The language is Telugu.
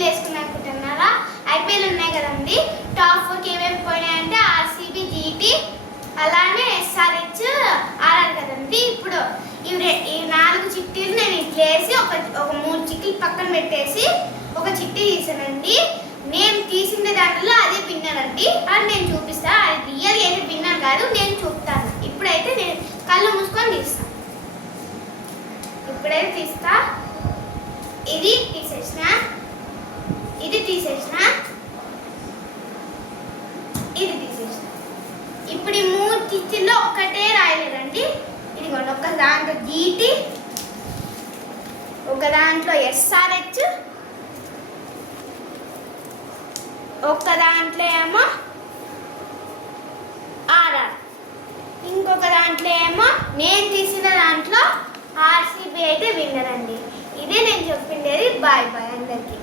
చిట్టీలు వేసుకుని అనుకుంటున్నారా? ఐపీఎల్ ఉన్నాయి కదండి, టాప్ 4కి ఏమేమి పోయినాయంటే ఆర్సీబీ, జీటీ, అలానే ఎస్ఆర్హెచ్, ఆర్ఆర్ కదండి. ఇప్పుడు ఈ 4 చిట్టీలు నేను ఇట్లా వేసి ఒక 3 చిట్టీలు పక్కన పెట్టేసి ఒక చిట్టి తీసానండి. నేను తీసిన దాంట్లో అదే విన్నర్ అండి. అది నేను చూపిస్తా. అది రియల్ అయితే విన్నర్ కాదు, నేను చూపుతాను. ఇప్పుడైతే నేను కళ్ళు మూసుకొని తీస్తాను. ఇప్పుడైతే తీస్తా. ఇది తీసేసిన, ఇది తీసేసిన, ఇది తీసేసిన. ఇప్పుడు ఈ 3 చిట్టీల్లో ఒక్కటే రాయలేదండి. ఇదిగోండి, ఒక దాంట్లో జీటీ, ఒక దాంట్లో ఎస్ఆర్హెచ్, ఒక దాంట్లో ఏమో ఆర్ఆర్, ఇంకొక దాంట్లో ఏమో నేను తీసిన దాంట్లో ఆర్సీబీ అయితే విన్నర్ అండి. ఇదే నేను చెప్పిండేది. బాయ్ బాయ్ అందరికీ.